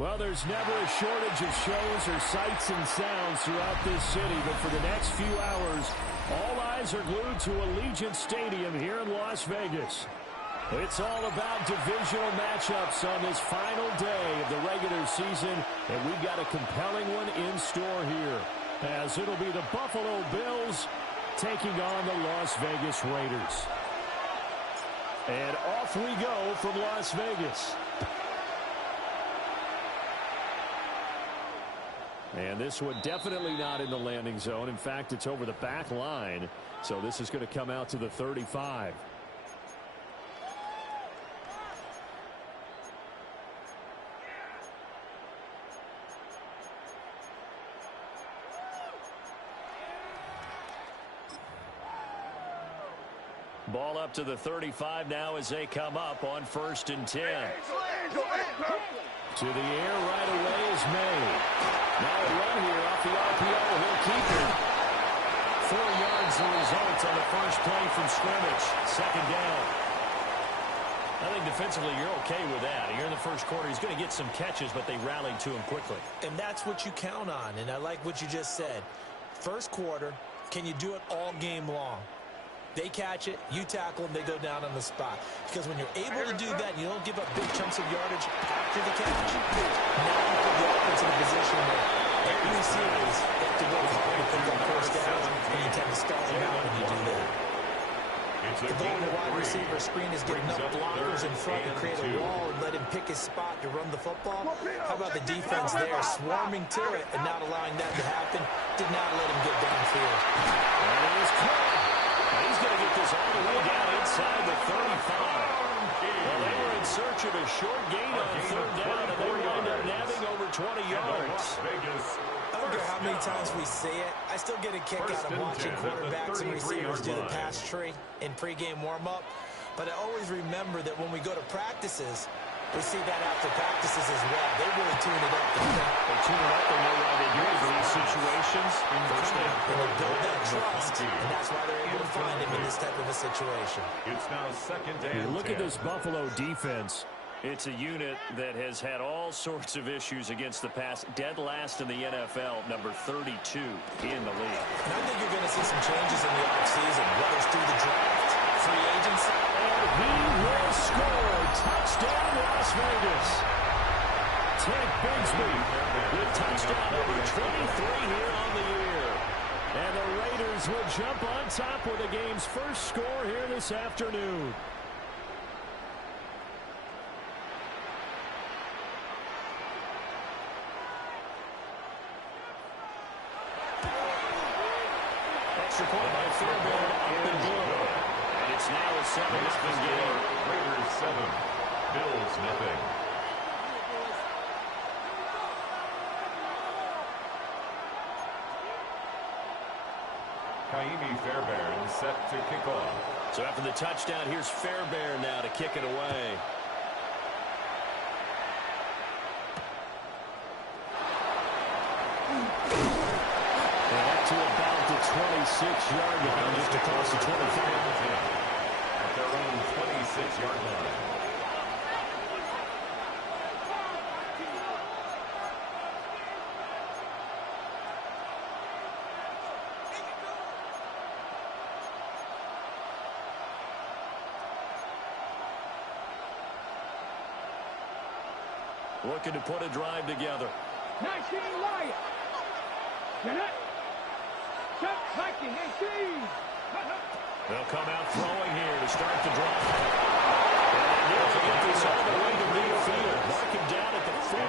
Well, there's never a shortage of shows or sights and sounds throughout this city, but for the next few hours, all eyes are glued to Allegiant Stadium here in Las Vegas. It's all about divisional matchups on this final day of the regular season, and we've got a compelling one in store here, as it'll be the Buffalo Bills taking on the Las Vegas Raiders. And off we go from Las Vegas. And this one definitely not in the landing zone. In fact, it's over the back line. So this is going to come out to the 35. Ball up to the 35 now as they come up on 1st and 10. To the air right away is May. Now a run here off the RPO. He'll keep it. 4 yards the result on the first play from scrimmage. 2nd down. I think defensively you're okay with that. Here in the first quarter, he's going to get some catches, but they rallied to him quickly. And that's what you count on, and I like what you just said. First quarter, can you do it all game long? They catch it, you tackle them, they go down on the spot. Because when you're able to do that, you don't give up big chunks of yardage after the catch. Now you put the offense in a position where every receiver is have to work hard to pick up first down, and you tend to stall them out when you do that. The goal of the wide receiver screen is get enough blockers in front to create a wall and let him pick his spot to run the football. How about the defense there, swarming to it and not allowing that to happen? Did not let him get downfield. And it is caught. He's going to get this all the way down inside the 35. Well, they were in search of a short gain on 3rd down, and they wind up nabbing over 20 yards. I don't care how many times we say it, I still get a kick out of watching quarterbacks and receivers do the pass tree in pregame warm-up. But I always remember that when we go to practices, we see that after practices as well. They really tune it up. They tune it up. They know why they do it in these situations. First down. And they build that trust, and that's why they're able to find him in this type of a situation. It's now 2nd and 10. Look at this Buffalo defense. It's a unit that has had all sorts of issues against the pass. Dead last in the NFL, number 32 in the league. And I think you're going to see some changes in the offseason, whether it's through the draft, free agency. And he will score. Touchdown, Las Vegas. Ted Bigsby with touchdown number 23 here on the year. And the Raiders will jump on top with the game's first score here this afternoon. Extra point by Fairbairn up and good. And it's now a 7-0 game. Raiders 7, Bills nothing. Kaimi Fairbairn set to kick off. So after the touchdown, here's Fairbairn now to kick it away. To about the 26-yard line, just across the 25. At their own 26-yard line. Looking to put a drive together. 19 Wyatt. Jeanette. They'll come out throwing here to start the drive. And they'll get this all the way to midfield. Mark him down at the 49.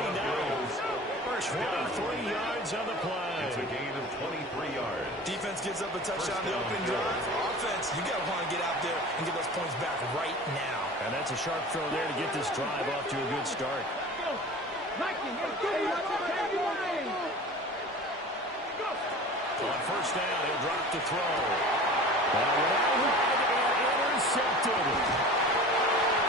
23 yards on the play. It's a gain of 23 yards. Defense gives up a touchdown on the opening drive. Offense, you got to want to get out there and get those points back right now. And that's a sharp throw there to get this drive off to a good start. On 1st down, he'll drop the throw. And intercepted.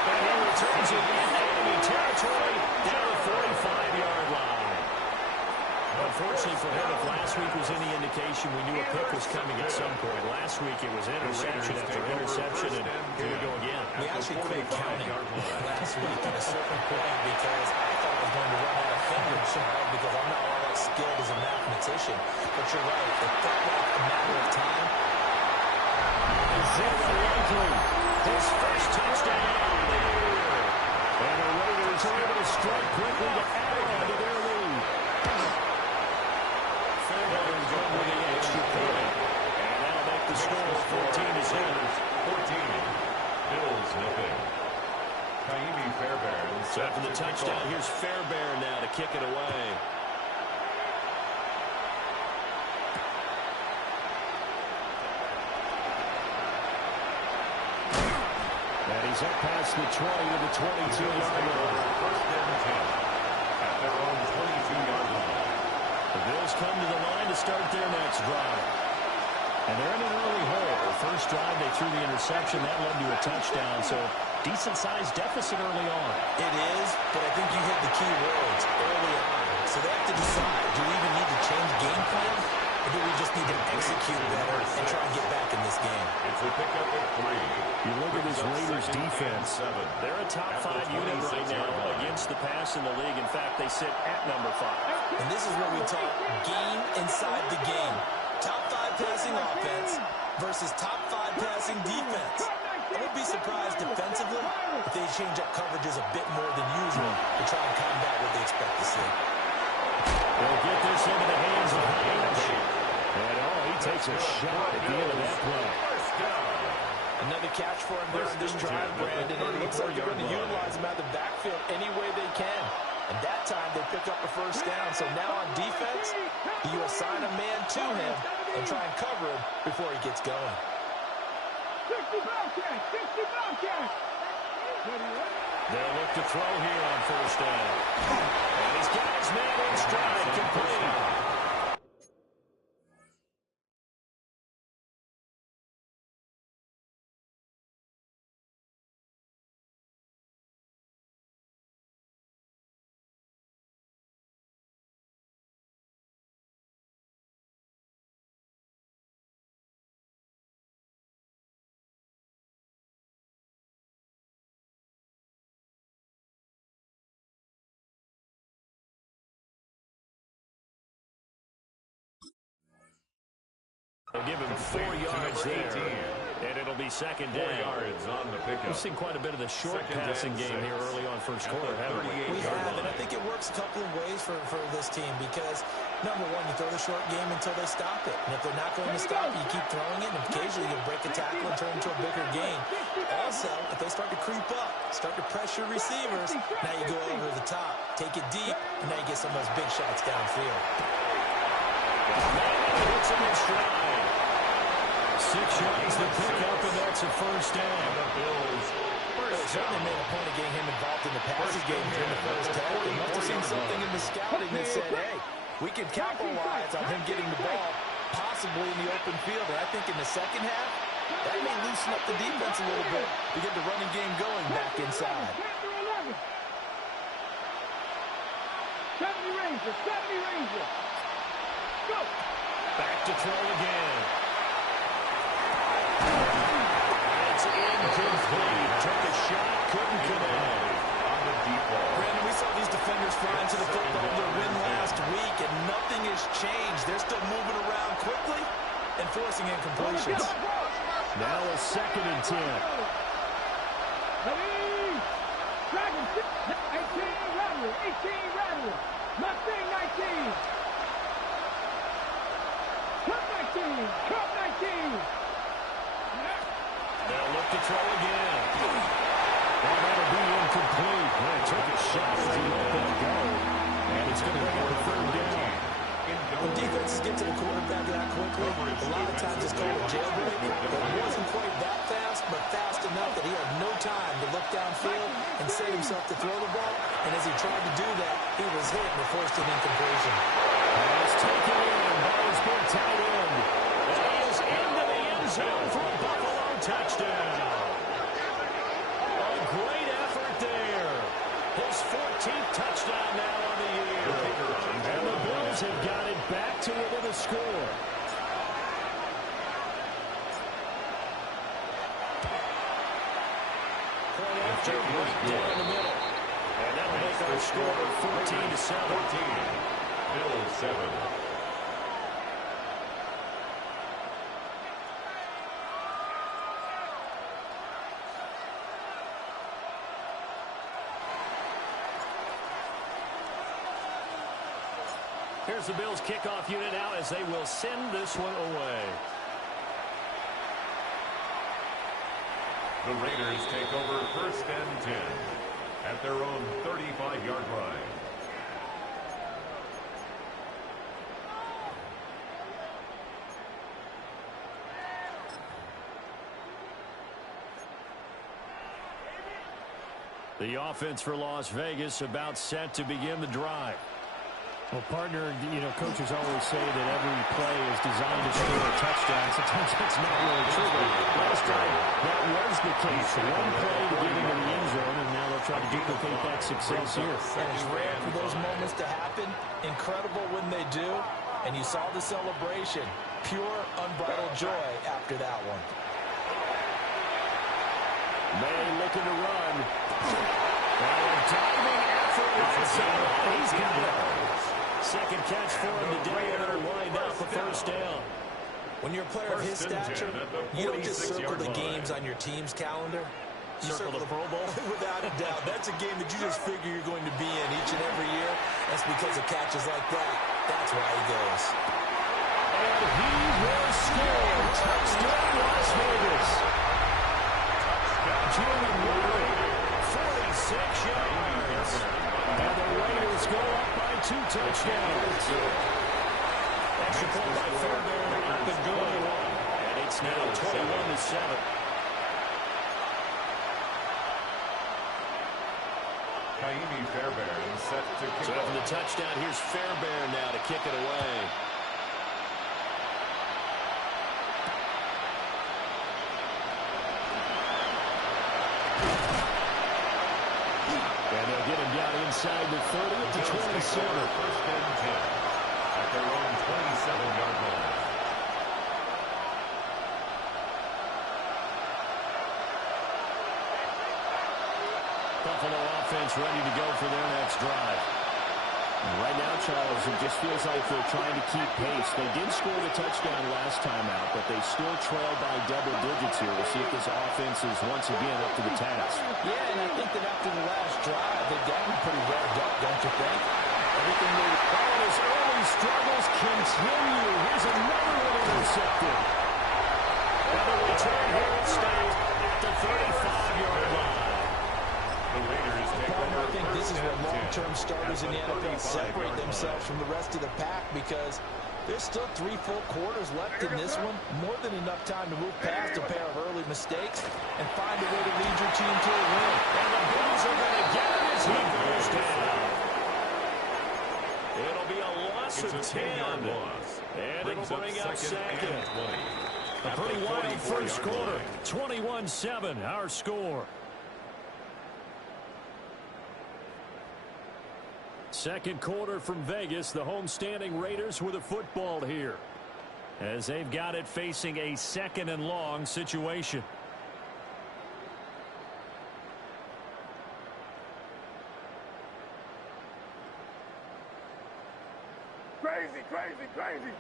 And he returns it in enemy territory down the 45-yard line. Unfortunately for him, if last week was any indication, we knew a pick was coming at some point. Last week it was interception after interception, and here we go again. We actually quit counting last week at a certain point because I thought I was going to run out of fingers, right? Because I'm not all that skilled as a mathematician. But you're right. It felt like a matter of time. Zero likely. His first touchdown of the year. And the Raiders are able to strike quickly to add on to their lead. Fairbairn's going with the extra point. And that'll make the score 14-7. 14. Bills nipping. Kaimi Fairbairn So after the touchdown, here's Fairbairn now to kick it away. And he's up past the 20 to the 22-yard line. First and 10 at their own 22-yard line. The Bills come to the line to start their next drive. And they're in an early hole. The first drive, they threw the interception. That led to a touchdown. So decent-sized deficit early on. It is, but I think you hit the key words early on. So they have to decide, do we even need to change game plan? Or do we just need to execute better and try and get back in this game? It's a pickup at 3. You look at this Raiders defense. They're a top 5 unit right now against the pass in the league. In fact, they sit at number 5. And this is where we talk game inside the game. Top 5 passing offense versus top 5 passing defense. I would be surprised defensively if they change up coverages a bit more than usual to try and combat what they expect to see. They'll get this into the hands of Hines. And he takes a shot at the end of that play. Another catch for him there in this drive, Brandon. And it looks like they're going to utilize him out of the backfield any way they can. And that time they pick up a first down. So now on defense, you assign a man to him and try and cover him before he gets going. 60 Bobcats! 60 Bobcats! They'll look to throw here on first down. And he's got his man in stride, complete. They'll give him 4 yards there, and it'll be second down. 4 yards on the pickup. We've seen quite a bit of the short passing game here early on first quarter, haven't we? We have, and I think it works a couple of ways for this team because, number one, you throw the short game until they stop it. And if they're not going to stop it, you keep throwing it, and occasionally you break a tackle and turn it into a bigger gain. Also, if they start to creep up, start to pressure receivers, now you go over the top, take it deep, and now you get some of those big shots downfield. Hits him in stride. 6 yards to pick up, and that's a first down. The Bills. They certainly made a point of getting him involved in the passing game during the first half. They must have seen something in the scouting that said, hey, we can capitalize on him getting the ball, possibly in the open field. And I think in the second half, that may loosen up the defense a little bit to get the running game going back inside. 70 Rangers, 70 Rangers. Go! Back to throw again. It's incomplete. Took a shot, couldn't connect. On the deep ball. Brandon, we saw these defenders flying to the football in their win last week, and nothing has changed. They're still moving around quickly and forcing incompletions. Now a second and 10. Ready? Dragon 18 Rattler, 18 Rattler. Mustang 19. Cup 19, Cup 19. They'll look to throw again. And that'll be incomplete. They took a shot as he let that go. And it's going to bring up a third down. When defenses get to the quarterback that quickly, a lot of times it's called a jailbreak. It wasn't quite that fast, but fast enough that he had no time to look downfield and set himself to throw the ball. And as he tried to do that, he was hit and forced an incompletion. Pass taken in by his big tight end. And he is into the end zone for a Buffalo touchdown. A great effort there. His 14th touchdown now on the year. And the Bills have got it back to within a score. Point after right down the middle. And that'll make our score 14-7. 14. Bills 7. Here's the Bills kickoff unit now as they will send this one away. The Raiders take over 1st and 10 at their own 35-yard line. The offense for Las Vegas about set to begin the drive. Well, partner, coaches always say that every play is designed to score a touchdown. Sometimes that's not really true. But last time, that was the case. One play to get into the end zone, and now they'll try to duplicate that success here. And it's rare for those moments to happen. Incredible when they do. And you saw the celebration. Pure, unbridled joy after that one. May looking to run. And diving effort. He's got it. Second catch for him today, and it'll wind up a first down. When you're a player of his stature, you don't just circle the games on your team's calendar. You circle the Pro Bowl. Without a doubt. That's a game that you just figure you're going to be in each and every year. That's because of catches like that. That's why he goes. And he will score. Touchdown, Las Vegas. Jalen Ward, 46 yards. And the Raiders go up by 2 touchdowns. Extra point by Fairbairn, up and good. And it's now 21-7. Kaimi Fairbairn set to kick So off. for the touchdown, here's Fairbairn now to kick it away. And they'll get him down inside the 30 to 27. 1st and 10 at their own 27-yard line. Buffalo offense ready to go for their next drive. And right now, Charles, it just feels like they're trying to keep pace. They did score the touchdown last time out, but they still trail by double digits here. We'll see if this offense is once again up to the task. Yeah, and I think that after the last drive, they've gotten pretty revved up, don't you think? Everything they all his early struggles continue. Here's another one intercepted. And the return here it stays at the 35-yard line. The Raiders take over. I think this is where 1st and 10 long-term starters in the NFL separate themselves from the rest of the pack, because there's still 3 full quarters left in this one. More than enough time to move past a pair of early mistakes and find a way to lead your team to a win. And the Bills are going to get it as he goes down. It'll be a loss of 10. 10-yard loss. And it'll bring up second. And 20. A pretty wild first quarter. 21-7, our score. Second quarter from Vegas. The homestanding Raiders with a football here, as they've got it facing a 2nd and long situation. Crazy, crazy, crazy.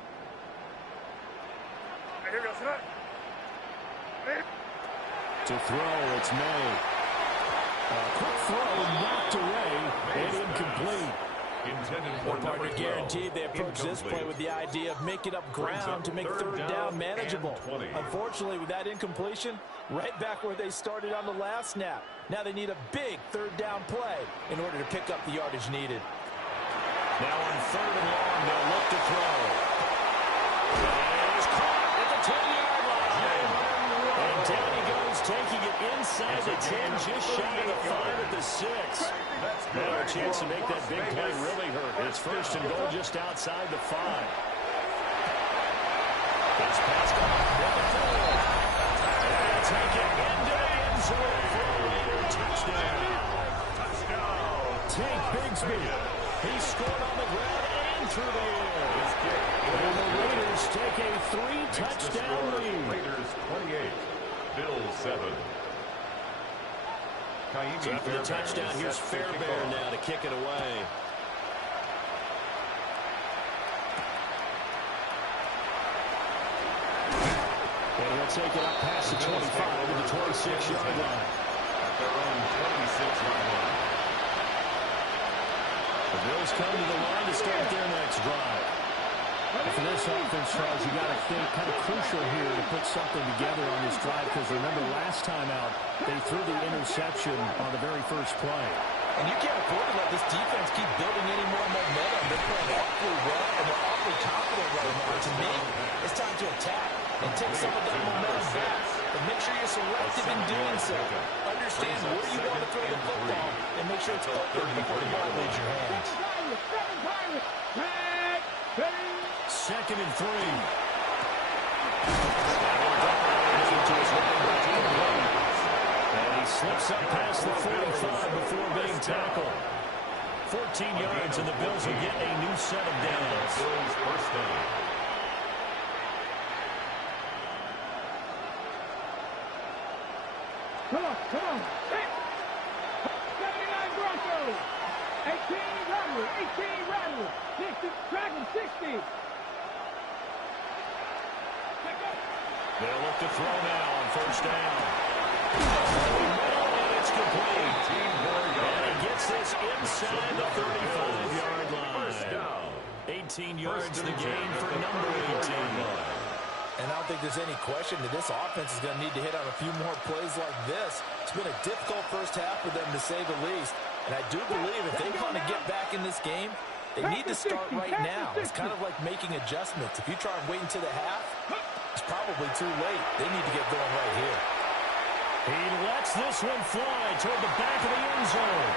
Hey, here we go, son. To throw, it's May. A quick throw knocked away and incomplete. Intended for Partner number 12. guaranteed they approach this play with the idea of making up ground to make third down manageable. Unfortunately, with that incompletion, right back where they started on the last snap. Now they need a big third down play in order to pick up the yardage needed. Now on 3rd and long, they'll look to throw. He's caught at the 10-yard line. And down he goes, taking it inside the 10, just shy of the 5 at the 6. Now a chance to make that big play really hurt. It's 1st and goal just outside the 5. It's passed off at the 4. And they'll take it into the end zone for a Raider touchdown. Tank Bigsby. He scored on the ground and through the air. And the Raiders take a 3-touchdown lead. Raiders 28, Bills 7. So after the touchdown, here's Fairbairn now to kick it away. And he'll take it up past the 25 to the 26-yard line. At their own 26-yard line. The Bills come to the line to start their next drive. And for this offense, Charles, you got to think kind of crucial here to put something together on this drive, because remember last time out, they threw the interception on the very first play. And you can't afford to let this defense keep building any more momentum. They're playing awfully well, and they're awfully confident right now. To me, it's time to attack and take some of that momentum back. But make sure you're selective in doing so. Understand where you want to throw the football, and make sure it's open before the ball leaves your hands. Second and 3. And he slips up past the 45 before being tackled. 14 yards, and the Bills will get a new set of downs. Bills first down. Come on. 79 Broncos. 18 rattle. 60, Dragon 60. They'll look to throw now on first down. And it's complete. And he gets this inside the 35-yard line. 18 yards the gain for number 18. And I don't think there's any question that this offense is going to need to hit on a few more plays like this. It's been a difficult first half for them, to say the least. And I do believe if they want to get back in this game, they need to start right now. It's kind of like making adjustments. If you try and wait until the half, it's probably too late. They need to get going right here. He lets this one fly toward the back of the end zone.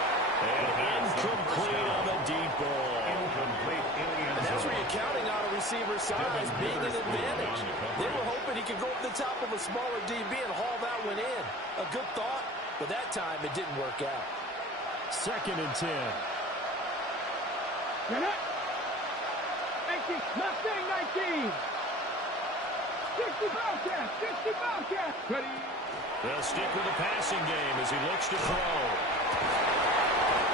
And incomplete on the deep ball. Incomplete in the end And that's zone. where you're counting on a receiver's size being an advantage. They were hoping he could go up the top of a smaller DB and haul that one in. A good thought, but that time it didn't work out. Second and 10. 19, Mustang 19. 60 Bobcats. Ready. They'll stick with the passing game as he looks to throw.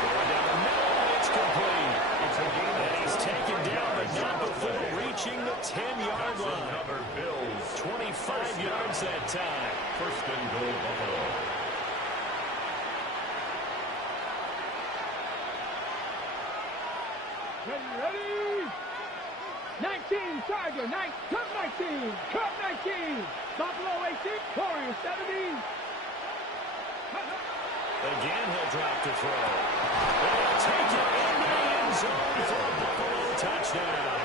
Going down the middle, and it's complete. And he's taken down, but not before reaching the 10-yard line. Another Bills. 25 yards that time. First and goal, Buffalo. Ready. 19, Tiger, Cup 19. Buffalo 18, Warriors 17. Again, he'll drop to throw. And he'll take it into the end zone for a Buffalo touchdown.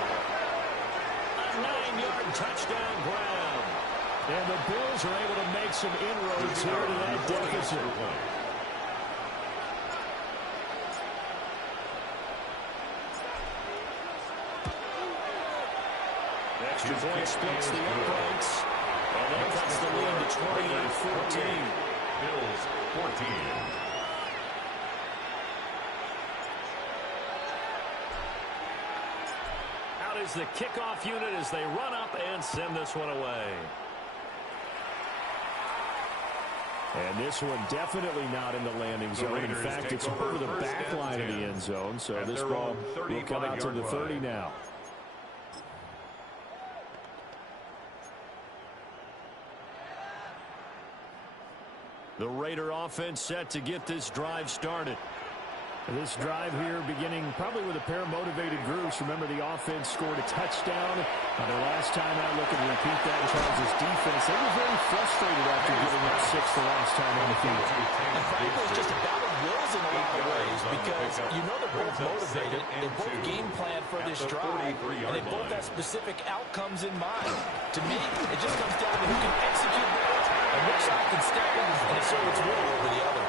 A 9-yard touchdown ground. And the Bills are able to make some inroads here to that deficit. Extra point splits the uprights. And that cuts the lead to 28-14. Bills 14. Out is the kickoff unit as they run up and send this one away. And this one definitely not in the landing zone. In fact, it's over the back line of the end zone. So this ball will come out to the 30 now. The Raider offense set to get this drive started. This drive here beginning probably with a pair of motivated groups. Remember, the offense scored a touchdown. Their last time out, looking to repeat that in Charles' defense. They were very frustrated after giving up 6 the last time on the field. And frankly, it's just a battle of wills in a lot of ways, because you know they're both motivated. They both game plan for this drive, and they both have specific outcomes in mind. To me, it just comes down to who can execute better and which side can step in and assert its will over the other.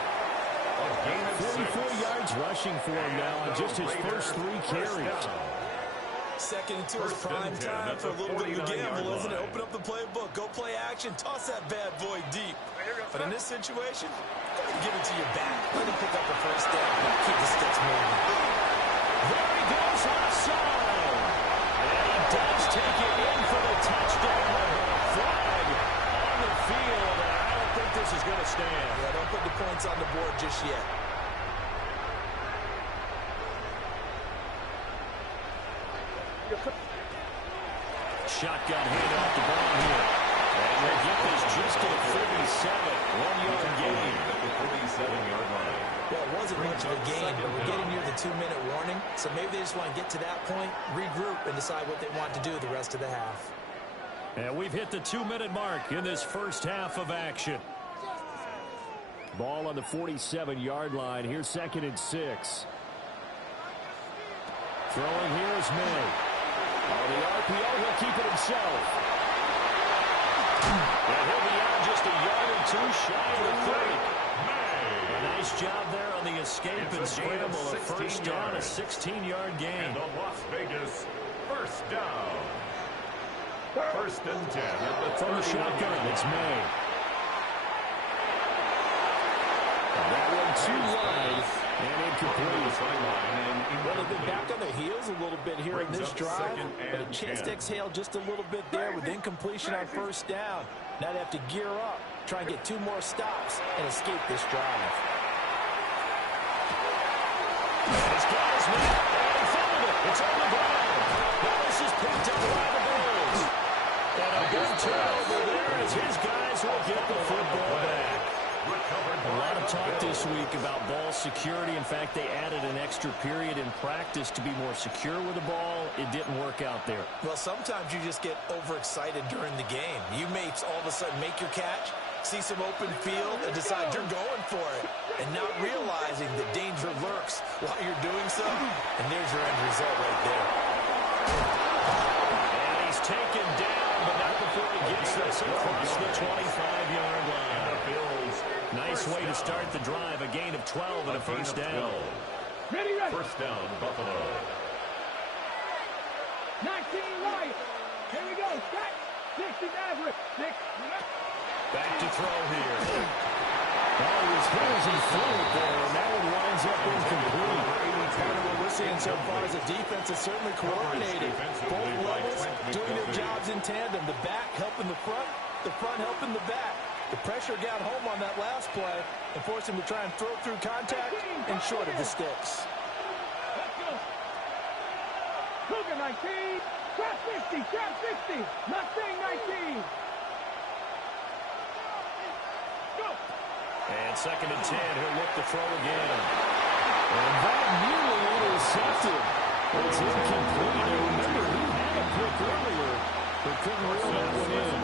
44 yards rushing for him now on just his first 3 carries. Second and 2 is prime time for a little bit of a gamble, isn't it? Open up the playbook, go play action, toss that bad boy deep. But in this situation, go ahead and give it to your back. Let him pick up the first down. Keep the sticks moving. There he goes offside. And he does take it in for the touchdown. Flag on the field. And I don't think this is going to stand. Yeah, don't put the points on the board just yet. Shotgun handoff to Brown here. And we'll get this just to the 47. 1-yard gain. At the 47-yard line. Well, it wasn't much of a gain, but we're getting near the 2-minute warning. So maybe they just want to get to that point, regroup, and decide what they want to do the rest of the half. And we've hit the 2-minute mark in this first half of action. Ball on the 47-yard line. Here's 2nd and 6. Throwing here is May. On the RPO, he'll keep it himself. And he'll be out just a yard or two shy of the 30. A nice job there on the escape and scramble. A first down, a 16-yard gain. And the Las Vegas first down. 1st and 10 at the From the shotgun, it's May. That one too wide and incomplete. Well, they've been back on their heels a little bit here in this drive, but a chance to exhale just a little bit there with incompletion on first down. Now they have to gear up, try and get 2 more stops, and escape this drive. He's got his man, and he found it. It's on the ground. Now this is picked up by the Bills. And a good turnover there as his guys will get the football back. A lot of talk this week about ball security. In fact, they added an extra period in practice to be more secure with the ball. It didn't work out there. Well, sometimes you just get overexcited during the game. You may all of a sudden make your catch, see some open field, and decide you're going for it, and not realizing the danger lurks while you're doing so. And there's your end result right there. And he's taken down, but not before he gets this across the 25-yard line. Nice way to start the drive. A gain of 12 and a first down. Ready. First down, Buffalo. 19 right. Here we go. Set. 6 is average. 6. Back to throw here. Oh, he was hit as he threw it there, and that one winds up incomplete. What we're seeing so far is the defense is certainly coordinated. Both levels doing their jobs in tandem. The back helping the front helping the back. The pressure got home on that last play and forced him to try and throw through contact and short of the sticks. Let's go. Cougar 19. Trap 50. Trap 60. Mustang 19. Go. And 2nd and 10. He'll look to throw again. And that nearly intercepted. It's incomplete. And remember, he had a pick earlier, but couldn't reel that one in.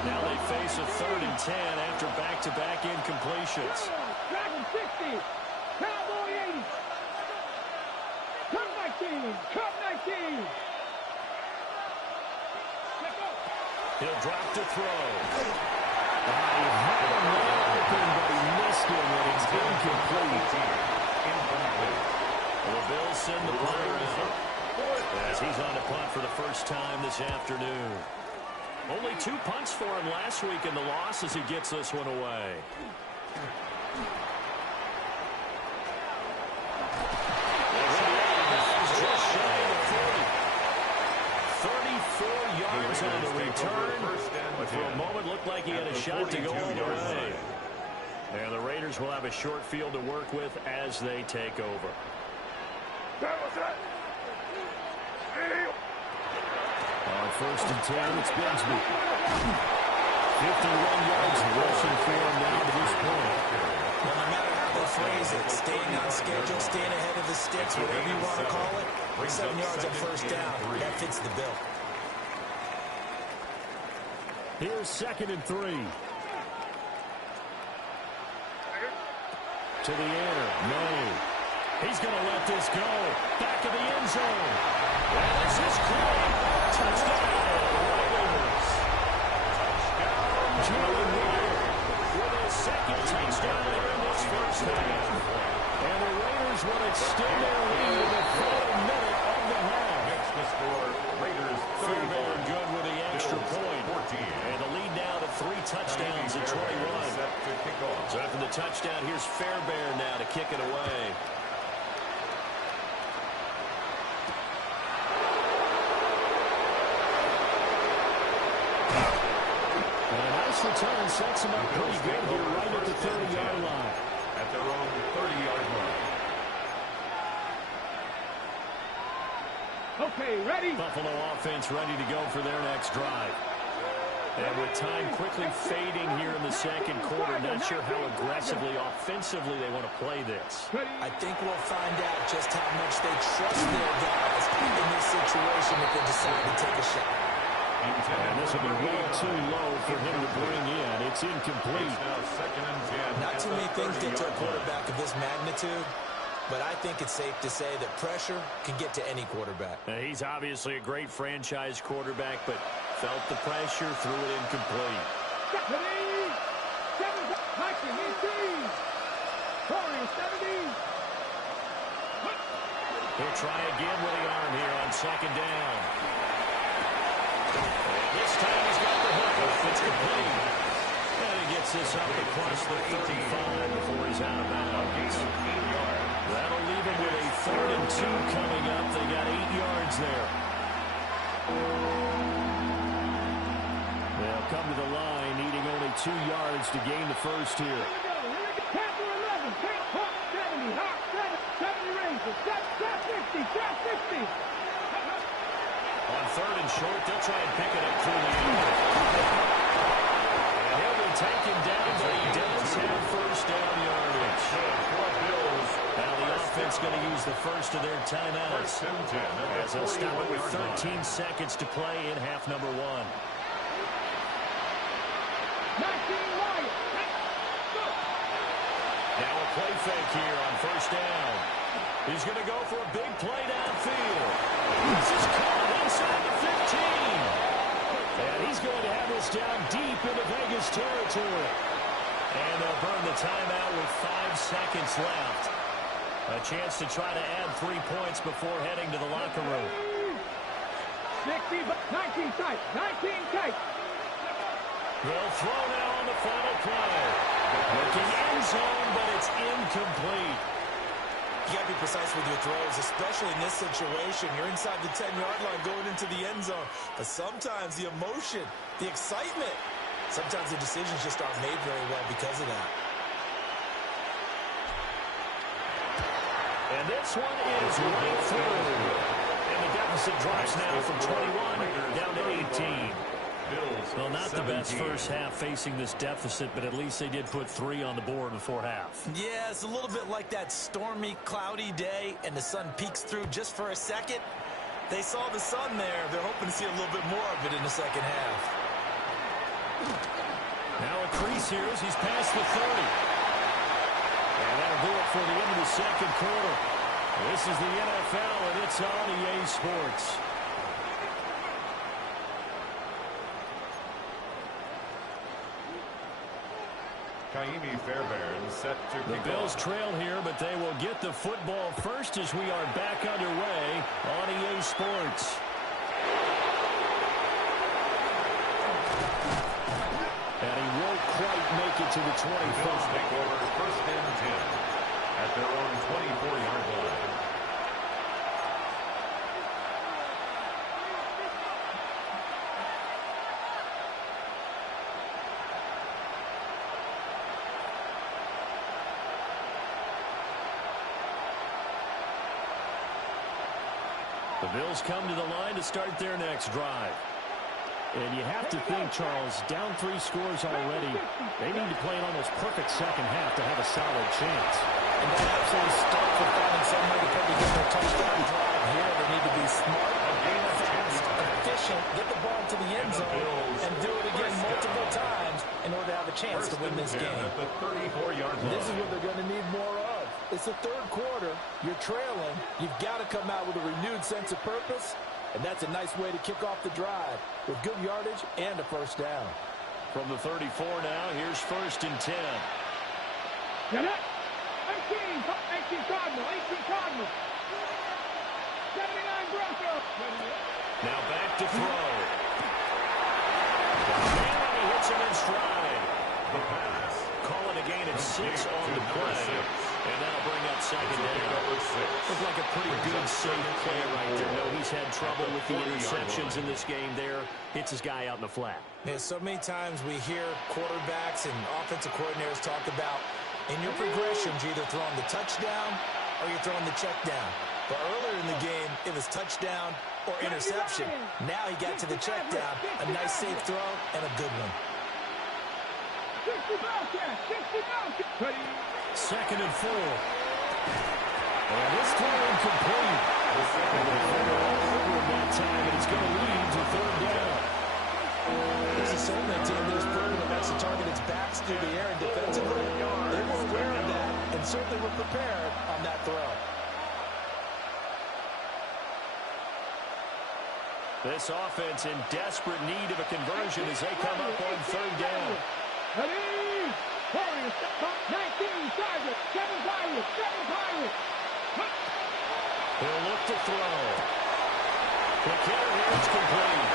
Now they face a 3rd and 10 after back-to-back incompletions. Dragon 60. Cowboy 80. Cup 19. Cup 19. Let's go. He'll drop to throw. He had him wide open, but he missed him, and it's incomplete. The Bills send the punter out as he's on to punt for the first time this afternoon. Only 2 punts for him last week in the loss as he gets this one away. Just shy of 40. 34 yards on the return. But for a moment, looked like he had a shot to go all the way. And the Raiders will have a short field to work with as they take over. On 1st and 10, it's Bigsby. 51 yards rushing for him now to this point. Well, no matter how they phrase it, staying on schedule, staying ahead of the sticks, whatever you want to call it, 7 yards on first down, that fits the bill. Here's 2nd and 3. To the air, May. He's going to let this go. Back of the end zone. And this is clear. Touchdown, Raiders. Jalen Reagor with his 2nd touchdown here in this first half. And the Raiders will extend their lead in the final minute of the half. Next to score, Raiders 31. Good with the extra point. 14. And the lead now to 3 touchdowns at 21. Set to kick off. So after the touchdown, here's Fairbairn now to kick it away. this return sets them up pretty good here right at the 30-yard line. At their own 30-yard line. Okay, ready? Buffalo offense ready to go for their next drive. And with time quickly fading here in the second quarter, not sure how aggressively, offensively they want to play this. I think we'll find out just how much they trust their guys in this situation if they decide to take a shot. And this will be way too low for him to bring in. It's incomplete. Not too many things get to a quarterback of this magnitude, but I think it's safe to say that pressure can get to any quarterback. He's obviously a great franchise quarterback, but felt the pressure, threw it incomplete. He'll try again with the arm here on second down. And this time he's got the hook. It's complete. And he gets this up across the 35 before he's out of bounds. That'll leave him with a 3rd and 2 coming up. They got 8 yards there. They'll come to the line, needing only 2 yards to gain the first here. Here we go. 11. 70. 70 ranges. 50. 50. On 3rd and short, they'll try and pick it up through the air. And he'll be taken down, but he does have first down yardage. Now the offense going to use the first of their timeouts as they'll stop it with 13 seconds to play in half number 1. Now a play fake here on first down. He's going to go for a big play downfield. This is caught inside the 15. And he's going to have this down deep into Vegas territory. And they'll burn the timeout with 5 seconds left. A chance to try to add 3 points before heading to the locker room. 60, 19 tight. 19 tight. They'll throw now on the final play. Looking end zone, but it's incomplete. You got to be precise with your throws, especially in this situation. You're inside the 10-yard line going into the end zone. But sometimes the emotion, the excitement, sometimes the decisions just aren't made very well because of that. And this one is right through. And the deficit drops now from 21 down to 18. Well, not the best first half facing this deficit, but at least they did put 3 on the board before half. Yeah, it's a little bit like that stormy, cloudy day, and the sun peeks through just for a second. They saw the sun there. They're hoping to see a little bit more of it in the second half. Now a crease here as he's past the 30. And that'll do it for the end of the second quarter. This is the NFL, and it's on EA Sports. Kaimi Fairbairn set to The kick Bills off. trail here, but they will get the football first as we are back underway on EA Sports. And he won't quite make it to the 25. Bills take over 1st and 10 at their own 24-yard line. The Bills come to the line to start their next drive. And you have to think, Charles, down 3 scores already. They need to play an almost perfect second half to have a solid chance. And that absolutely starts with finding some way to put together a touchdown drive here. They need to be smart, fast, efficient, get the ball to the end zone, and do it again multiple times in order to have a chance to win this game. At the 34-yard line. This is what they're going to need more of. It's the 3rd quarter. You're trailing. You've got to come out with a renewed sense of purpose, and that's a nice way to kick off the drive with good yardage and a first down. From the 34 now, here's 1st and 10. Get it. 18 Cardinal. 18 Cardinal. 79 Bronco. Now back to throw. And he hits him in stride. The pass. Call it a gain of 6 on the play. And that'll bring up second down. Looked like a pretty good, safe play right there. No, he's had trouble with the interceptions in this game there. Hits his guy out in the flat. Man, so many times we hear quarterbacks and offensive coordinators talk about in your progressions, you're either throwing the touchdown or you're throwing the check down. But earlier in the game, it was touchdown or interception. Now he got to the check down. A nice safe throw and a good one. 2nd and 4. And this throw incomplete. That time, and it's going to lead to 3rd down. This is certainly a team that's proven that makes the target its backs through the air and defensively. They were aware of that and certainly were prepared on that throw. This offense in desperate need of a conversion as they come up on 3rd down. 19 Chargers, 7 Pirates. He'll look to throw. The kicker here is complete.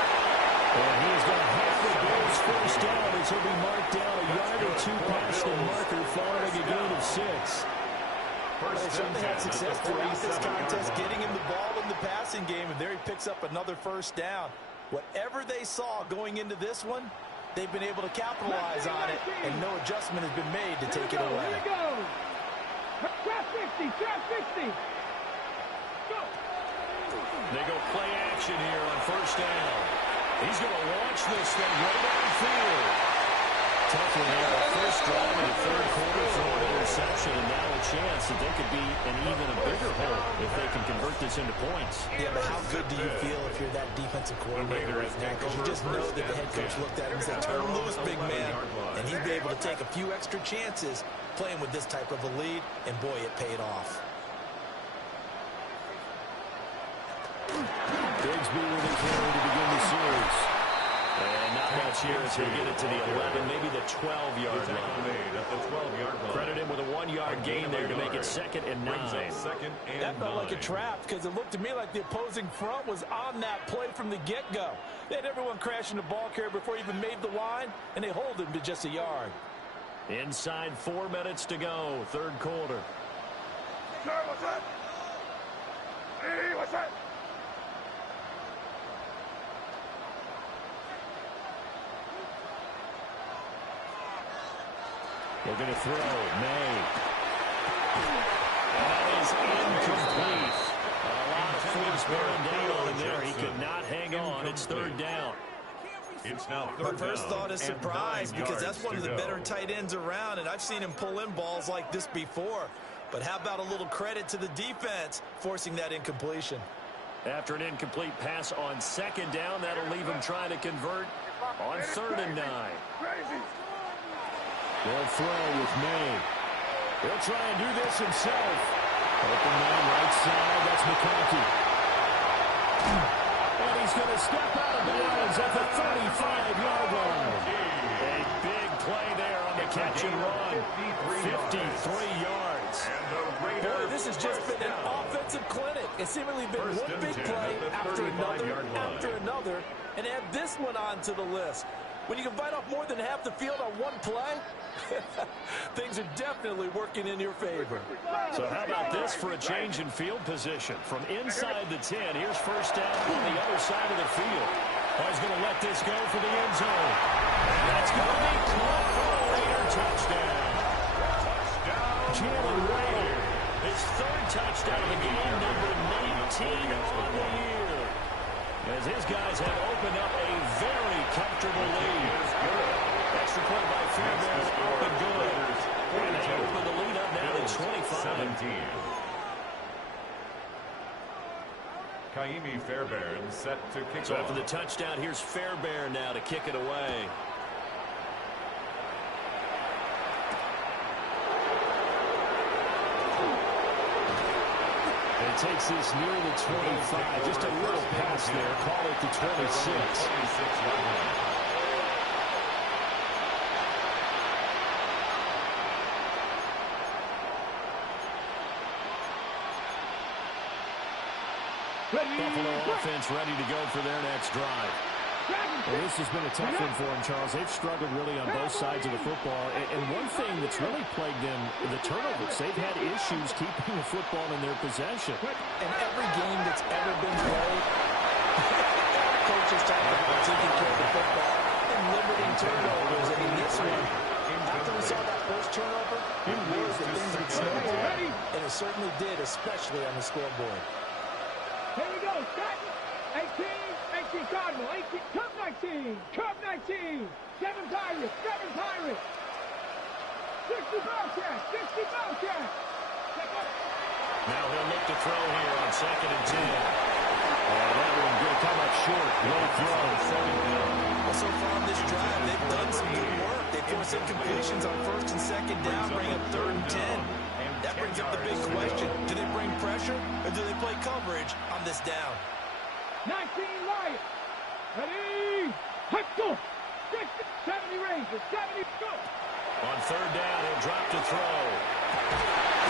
And he's going to have the Bills first down as he'll be marked down a yard or 2 past the marker following a gain of 6. They certainly had success throughout this contest, getting him the ball in the passing game, and there he picks up another first down. Whatever they saw going into this one, they've been able to capitalize on it, and no adjustment has been made to take it away. Here we go. Trap 50. Go. They go play action here on first down. He's going to launch this thing right downfield. Tough one there. First drive in the 3rd quarter for an interception, and now a chance that they could be in even a bigger hole if they can convert this into points. Yeah, but how good do you feel if you're that defensive coordinator right now? Because you just know that the head coach looked at him and said, turn him loose, big man. And he'd be able to take a few extra chances playing with this type of a lead, and boy, it paid off. Bigsby with a carry to begin the series. And not much here as he'll get it to the 11, maybe the 12-yard line. Credit him with a 1-yard gain there to make it 2nd and 9. That felt like a trap because it looked to me like the opposing front was on that play from the get-go. They had everyone crashing the ball carrier before he even made the line, and they hold him to just a yard. Inside 4 minutes to go, 3rd quarter. Sir, what's that? Hey, what's that? They're going to throw. May. That is incomplete. A lot of force bearing down on him there. He could not hang on. It's 3rd down. It's now 3rd My down. first thought is surprise because that's one of the better tight ends around, and I've seen him pull in balls like this before. But how about a little credit to the defense forcing that incompletion? After an incomplete pass on 2nd down, that'll leave him trying to convert on 3rd and 9. They'll throw with May. He'll try and do this himself. Open man right side. That's McConkey. And he's going to step out of bounds at the 35-yard line. A big play there on the catch and run. 53 yards. Boy, this has just been an offensive clinic. It's seemingly been one big play after another, and add this one onto the list. When you can bite off more than half the field on one play, things are definitely working in your favor. So how about this for a change in field position? From inside the 10, here's first down on the other side of the field. He's going to let this go for the end zone. That's going to be caught for a Raider touchdown. Jalen Raider, his 3rd touchdown of the game, number 19 on the year. As his guys have opened up a very comfortable lead. Extra point by Fairbairn, up and good. And they open the lead up now to 25. Kaimi Fairbairn set to kick So off. after the touchdown, here's Fairbairn now to kick it away. And takes this near the 25. Just a little pass there. Call it the 26. Buffalo offense ready to go for their next drive. Well, this has been a tough one for them, Charles. They've struggled really on both sides of the football. And one thing that's really plagued them, the turnovers. They've had issues keeping the football in their possession. In every game that's ever been played, coaches talk about taking care of the football and limiting turnovers. I mean, this one, after we saw that first turnover, we worried that things would slow down. And it certainly did, especially on the scoreboard. Here we go. Start. 18 Cardinal. 18. Cup 19. Cup 19. 7 Pirates. 7 Pirates. 60 Bobcats. 60 Bobcats. Now he'll look to throw here on 2nd and 10. That one going to come up short. Low throw. Well, so far on this drive, they've done some good work. They force incompletions on 1st and 2nd down, bring up 3rd and 10. That brings up the big question. Do they bring pressure or do they play coverage on this down? 19 Lions. Ready. Let's go. 60, 70 Rangers. 70 go. On 3rd down, he'll drop to throw.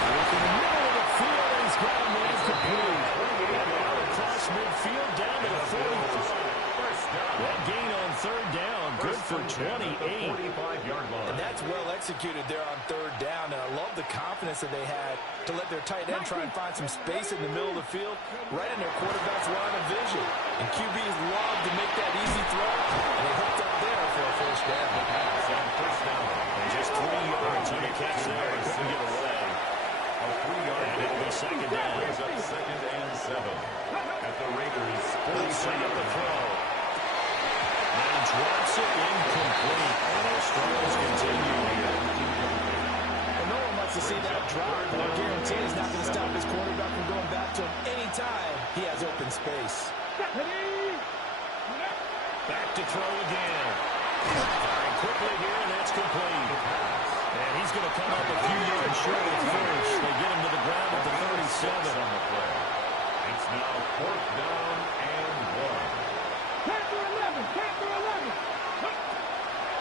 With in the middle of the field, he's got a man complete. And now across midfield down to the 45. That gain on 3rd down, good for 28. And that's well executed there on 3rd down. And I love the confidence that they had to let their tight end try and find some space in the middle of the field, right in their quarterback's line of vision. And QBs love to make that easy throw, and they hooked up there for a 1st down. And just 3 yards on the catch there. He couldn't get away. A 3-yard And it'll be 2nd down. brings up 2nd and 7 at the Raiders' He'll set up 47. the throw. And he drops it incomplete. And our struggles continue here. And no one wants to see that drop, but I guarantee he's not going to stop his quarterback from going back to him anytime he has open space. Back to throw again. Firing quickly here, and that's complete. And he's going to come up a few yards short at first. They get him to the ground at the 37 on the play. It's now 4th down and 1. Panther 11. Panther 11.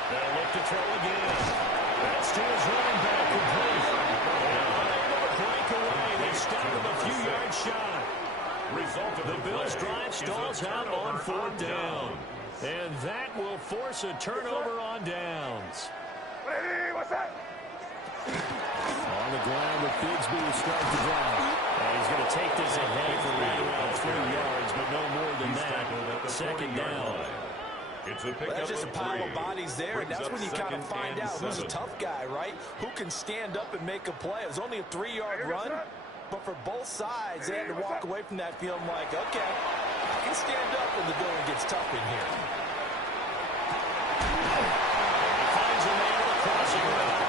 They'll look to throw again. That's to his running back, complete. And unable to break away. They stop him a few yards shy. The Bills' drive stalls out on 4th down. And that will force a turnover on downs. On the ground with Bigsby to start the drive. He's going to take this ahead for right around 3 yards, but no more than that. 2nd down. Well, that's just a pile of bodies there, and that's when you kind of find out who's a tough guy, right? Who can stand up and make a play. It was only a 3-yard run, but for both sides, they had to walk away from that feeling like, okay, I can stand up when the going gets tough in here. He finds a man with a crossing route.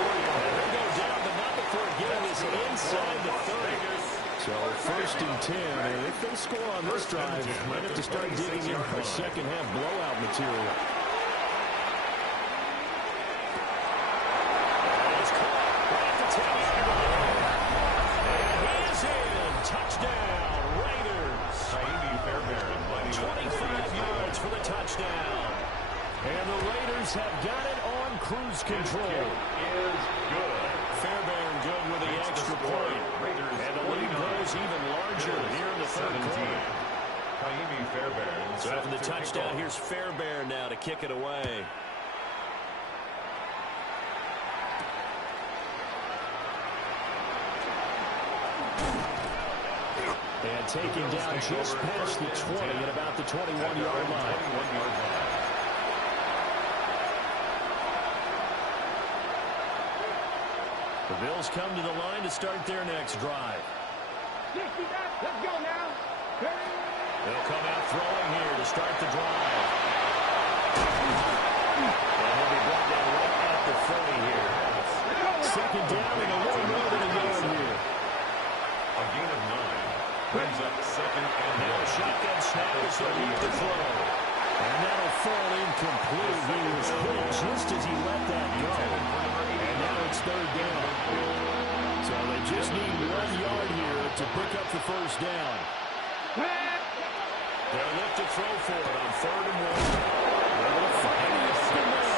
And they go down, but not before getting this inside the 30. So 1st and 10, and if they score on this drive, might have to start digging in for second half blowout material. And it's caught right at the 10-yard line. And he is in. Touchdown, Raiders. 25 yards for the touchdown. And the Raiders have got it on cruise control. Is good. Fairbairn good with the extra point. And the lead grows even larger here in the 3rd quarter. So after the touchdown, here's Fairbairn now to kick it away. And taken down just past the 20 at about the 21-yard line. The Bills come to the line to start their next drive. 60 back. Let's go now. They'll come out throwing here to start the drive. And he'll be brought down right at the 30 here. 2nd down and a little more than a yard here. A gain of 9 brings up 2nd and Now a shotgun snap as he'll lead the throw. And that'll fall incomplete. He was hit just as he let that go. And now it's 3rd down. So they just need 1 yard here to pick up the 1st down. They'll look to throw for it on 3rd and 1.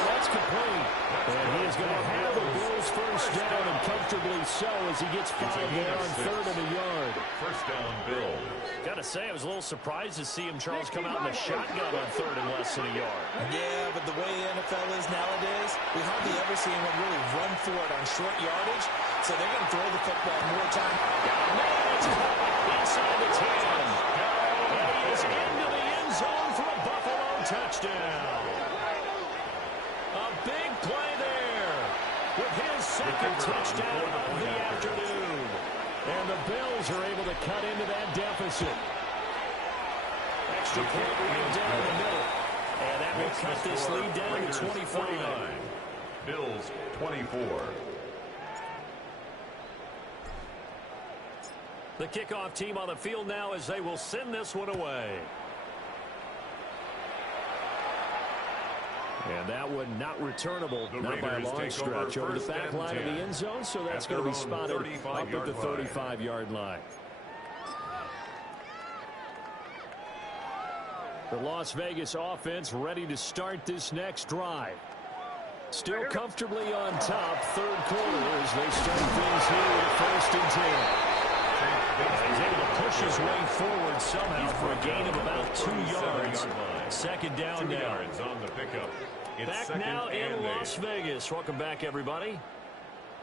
That's complete. And he is going to have the Bills' 1st down and come comfortably so as he gets 5 there on 3rd and a yard. First down, Bills. Gotta say, I was a little surprised to see him, Charles, come out in the shotgun on 3rd and less than a yard. Yeah, but the way the NFL is nowadays, we hardly ever see anyone really run for it on short yardage, so they're going to throw the football more time. Inside the 10. And he is into the end zone for a Buffalo touchdown. A big play there with his second touchdown of the afternoon. And the Bills are able to cut into that deficit. Extra point right down the middle. And that will cut this lead down to 25. Bills 24. The kickoff team on the field now as they will send this one away. And that one not returnable, not by a long stretch, over the back line of the end zone, so that's going to be spotted up at the 35-yard line. The Las Vegas offense ready to start this next drive. Still comfortably on top, 3rd quarter as they start things here with 1st and 10. He's able to push his way forward somehow for a gain of about 2 yards. 2nd down now. 2 yards on the pickup. It's back now in Las Vegas. Welcome back, everybody.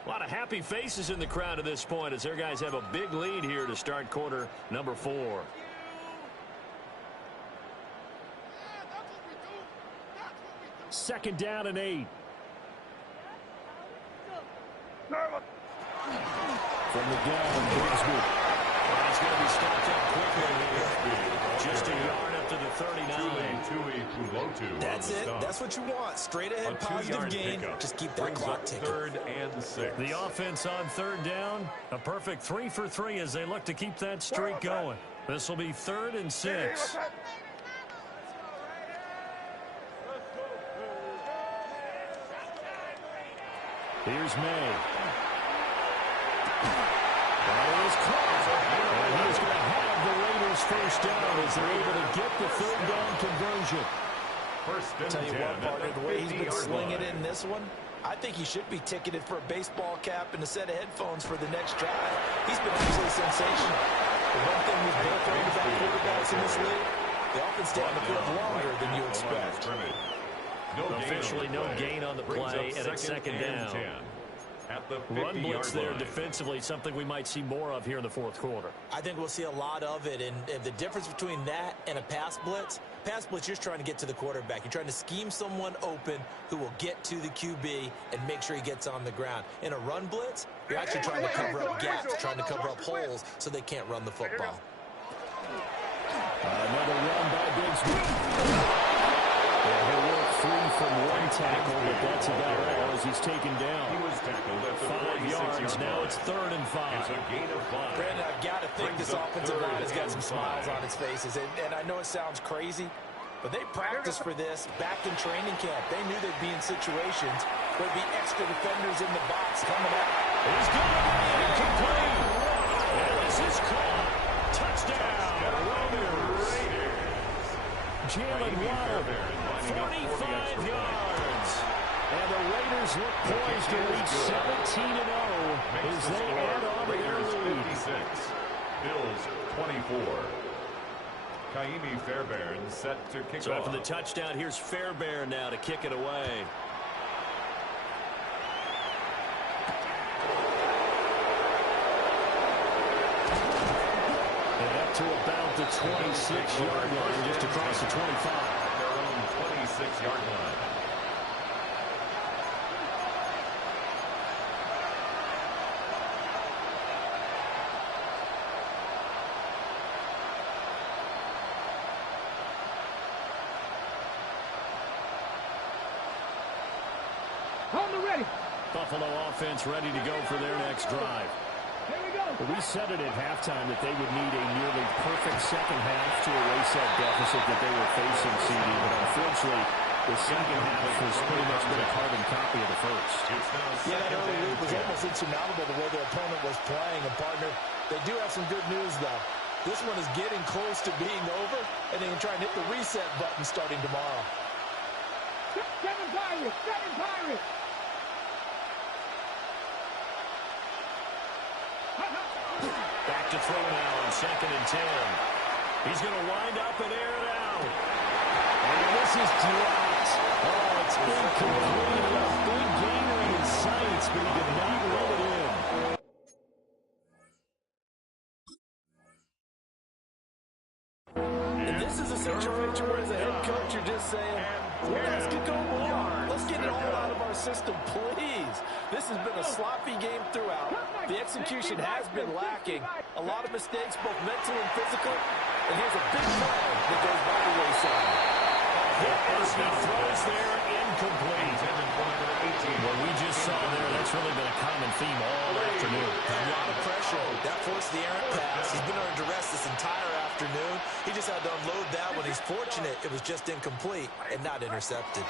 A lot of happy faces in the crowd at this point as their guys have a big lead here to start quarter number 4. Second down and 8. From the gun, Brigsby. He's going to be stopped up quickly here. Just a yard up to the 39. That's it. That's what you want. Straight ahead, positive gain. Just keep that clock ticking. 3rd and 6. The offense on 3rd down. A perfect 3 for 3 as they look to keep that streak going. This will be 3rd and 6. Here's May. That is caught. And he is going to have the Raiders first down as they're able to get the 3rd down conversion. First and Tell you 10 what, partner, the way he's been 50-yard slinging line. it in this one, I think he should be ticketed for a baseball cap and a set of headphones for the next drive. He's been absolutely sensational. The one thing we've both learned about quarterbacks in this league, they often stay on the field longer than you expect. Officially no gain on the play, and it's 2nd down. At the Run blitz there line. Defensively, something we might see more of here in the 4th quarter. I think we'll see a lot of it, and the difference between that and a pass blitz, you're just trying to get to the quarterback. You're trying to scheme someone open who will get to the QB and make sure he gets on the ground. In a run blitz, you're actually trying to cover up gaps, trying to cover up holes so they can't run the football. Another run by Bigsby. He'll work free from one tackle, but that's about all as he's taken down. He was tackled at the 5 yards. Now it's 3rd and 5. It's a gain of 5. Brandon, I've got to think this offensive line has got some smiles on its faces. And I know it sounds crazy, but they practiced for this back in training camp. They knew they'd be in situations where there'd be extra defenders in the box coming out. He's going to be incomplete. And this is caught. Touchdown. Raiders. Jalen Waddle, 45 yards. And the Raiders look poised to reach 17-0 as they add on to their lead. 56. Bills 24. Kaimi Fairbairn set to kick So off. after the touchdown, here's Fairbairn now to kick it away. And up to about the 26-yard line, just across the 25. Their own 26-yard line. Hold it ready. Buffalo offense ready to go for their next drive. Here we go. We said it at halftime that they would need a nearly perfect second half to erase that deficit that they were facing, CD. But unfortunately, the second half has pretty much been a carbon copy of the first. Yeah, that early lead was almost insurmountable the way their opponent was playing. And, partner, they do have some good news, though. This one is getting close to being over, and they can try and hit the reset button starting tomorrow. Seven Pirates. Seven Pirates. to throw now on 2nd and 10. He's going to wind up and air it out. And this is dropped. Oh, it's incomplete. A big gainer in his sights, but he did not run it in. This is a situation where as a head coach, you're just saying, what else could go wrong? Let's get it all out of our system, please. This has been a sloppy game throughout. The execution has been lacking. A lot of mistakes, both mental and physical. And here's a big play that goes by the wayside. As he throws there, incomplete. What we just saw there, that's really been a common theme all afternoon. A lot of pressure. That forced the errant pass. He's been under duress this entire afternoon. He just had to unload that one. He's fortunate it was just incomplete and not intercepted.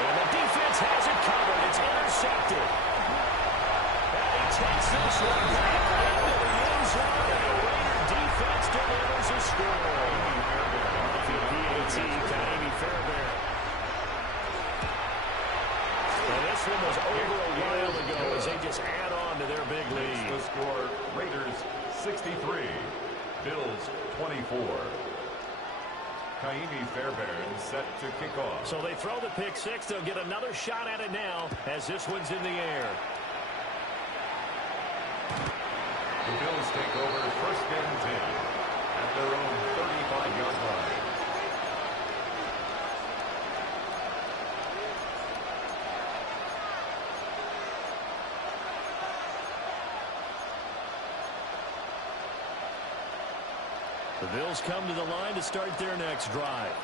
And the defense has it covered. It's intercepted. And he takes this one back into the end zone, and the Raider defense delivers a score. Kaimi Fairbairn. And this one was over a while ago as they just add on to their big lead. The score, Raiders 63, Bills 24. Kaimi Fairbairn set to kick off. So they throw the pick six. They'll get another shot at it now as this one's in the air. The Bills take over 1st and 10 at their own 35-yard line. The Bills come to the line to start their next drive.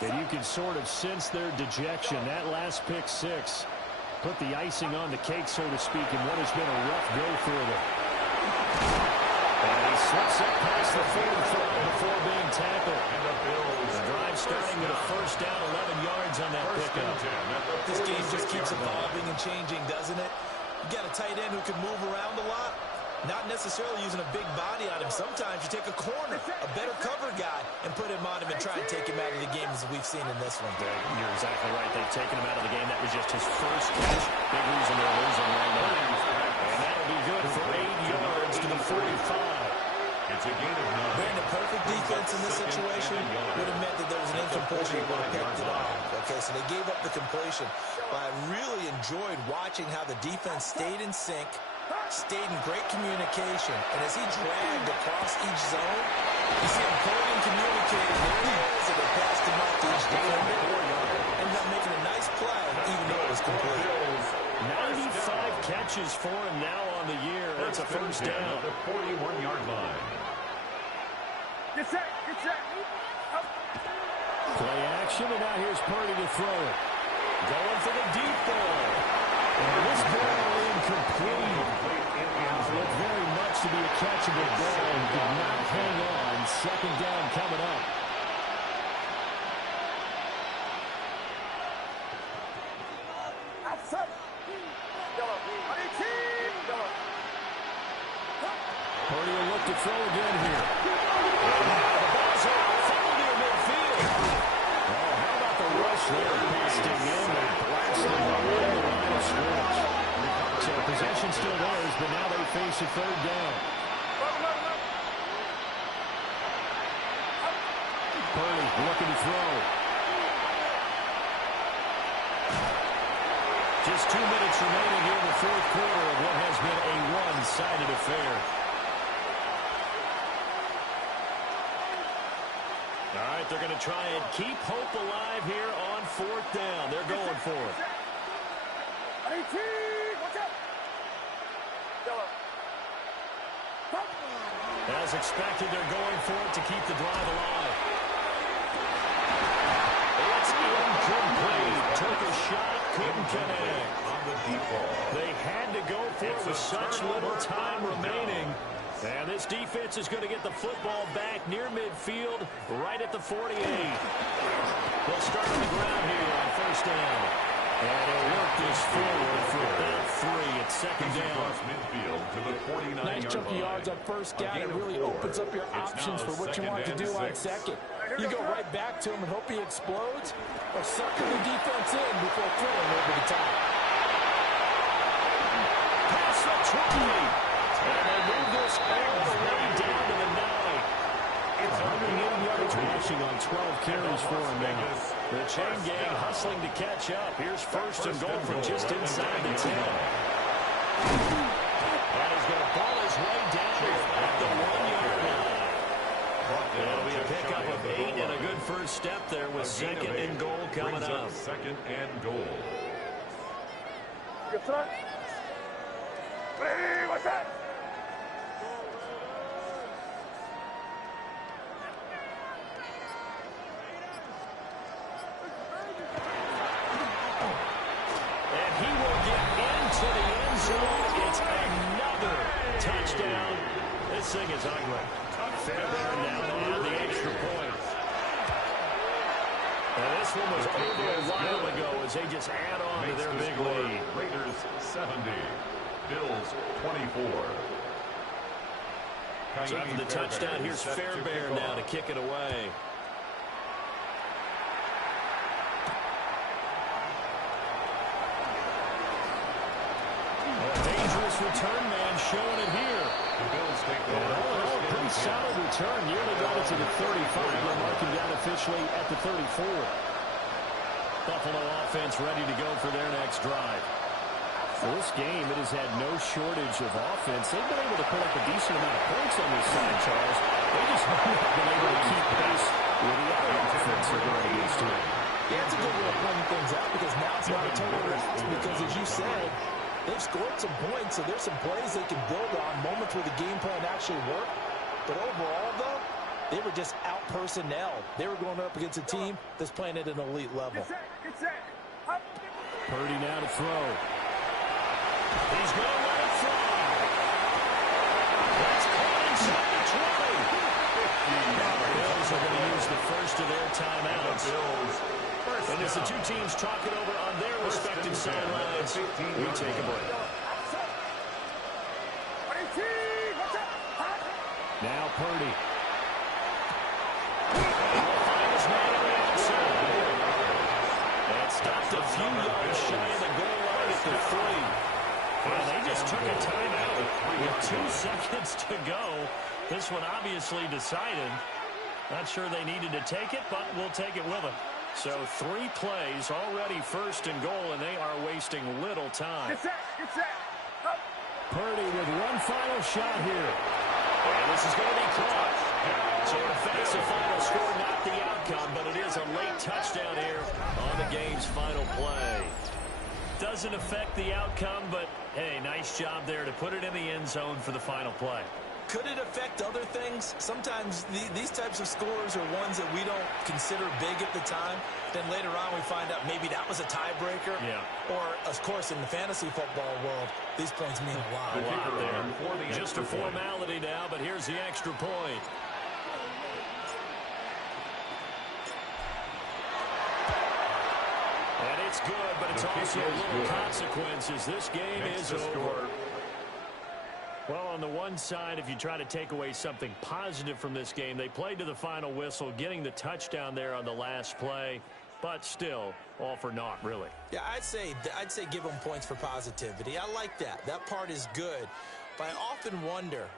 And you can sort of sense their dejection. That last pick six put the icing on the cake, so to speak, in what has been a rough go for them. And he slips up past the 45 before being tackled. And the Bills. The drive starting with a first down, 11 yards on that pickup. This game just keeps evolving and changing, doesn't it? You got a tight end who can move around a lot. Not necessarily using a big body on him. Sometimes you take a corner, a better cover guy, and put him on him and try and take him out of the game as we've seen in this one. You're exactly right. They've taken him out of the game. That was just his first catch. Big reason they're losing right now. And that'll be good for 8 yards to the 45. It's a gain of 9. Brandon, perfect defense in this situation would have meant that there was an incompletion that would have picked it off. Okay, so they gave up the completion. But I really enjoyed watching how the defense stayed in sync, stayed in great communication, and as he dragged across each zone, you see him pulling and communicating. There he is, and they passed him off to each defender. Ended up making a nice play, even though it was complete. 95 catches for him now on the year. That's a first down. The 41-yard line. Get set, get set. Up. Play action, and now here's Purdy to throw it. Going for the deep ball. And this ball incomplete. Looked very much to be a catchable ball and did not hang on. 2nd down coming up. Purdy will look to throw again here. The ball's out, funneled near midfield. Oh, how about the rush there? Pasting in and blasting along the line of scrimmage. So possession still theirs, but now they face a 3rd down. Purdy looking to throw. Just 2 minutes remaining here in the 4th quarter of what has been a one-sided affair. All right, they're going to try and keep hope alive here on 4th down. They're going for it. As expected, they're going for it to keep the drive alive. It's incomplete. Took a shot, couldn't connect. On the deep ball. They had to go for it with such little time remaining. And this defense is going to get the football back near midfield, right at the 48. They'll start on the ground here on 1st down. And they'll work this forward for about 3 at 2nd down. Across midfield to the 49-yard Nice chunk of yards on 1st down. It really opens up your options for what you want to do on 2nd. You go right back to him and hope he explodes, or sucker the defense in before throwing over the top. Pass across the 20. And they move this all the way down to the 9. It's 180 yards rushing on 12 carries for him now. The chain gang hustling to catch up. Here's first and goal from just inside the 10. And he's going to ball his way down at the 1-yard line. That'll be a pickup of 8 and a good first step there with second and goal coming up. Second and goal. Good front. Hey, what's that? And he will get into the end zone. It's another touchdown. This thing is ugly. Fairbairn now on the extra point. And this one was over a while ago as they just add on to their big lead. Raiders 70, Bills 24. So after the touchdown, here's Fairbairn now to kick it away. A dangerous return man showing it here. The Bills take the All a pretty solid return. Nearly got it to the 35. They'll mark him down officially at the 34. Buffalo offense ready to go for their next drive. For this game, it has had no shortage of offense. They've been able to put up a decent amount of points on this side, Charles. They just haven't been able to keep pace with the other offense they're going against here. Yeah, it's a good way of playing things out because now it's not a turnover. Because as you said, they've scored some points, so there's some plays they can build on, moments where the game plan actually worked. But overall, though, they were just out-personnel. They were going up against a team that's playing at an elite level. Get set. Purdy now to throw. He's going to let it fly. That's caught inside the 20. The Bills are going to use the first of their timeouts. And as the two teams talk it over on their respective sidelines, we take a break. Now Purdy. And stopped a few yards shy of the goal line at the 3. Well, they just took a timeout with 2 seconds to go. This one obviously decided. Not sure they needed to take it, but we'll take it with them. So 3 plays, already first and goal, and they are wasting little time. Get set. Up. Purdy with one final shot here. And this is going to be caught. So it affects the final score, not the outcome, but it is a late touchdown here on the game's final play. Doesn't affect the outcome, but, hey, nice job there to put it in the end zone for the final play. Could it affect other things? Sometimes these types of scores are ones that we don't consider big at the time. Then later on we find out maybe that was a tiebreaker. Yeah. Or, of course, in the fantasy football world, these points mean a lot. A lot there. Just a formality now, but here's the extra point. And it's good, but it's also a little consequences. This game is over. Well, on the one side, if you try to take away something positive from this game, they played to the final whistle, getting the touchdown there on the last play, but still, all for naught, really. Yeah, I'd say give them points for positivity. I like that. That part is good. But I often wonder,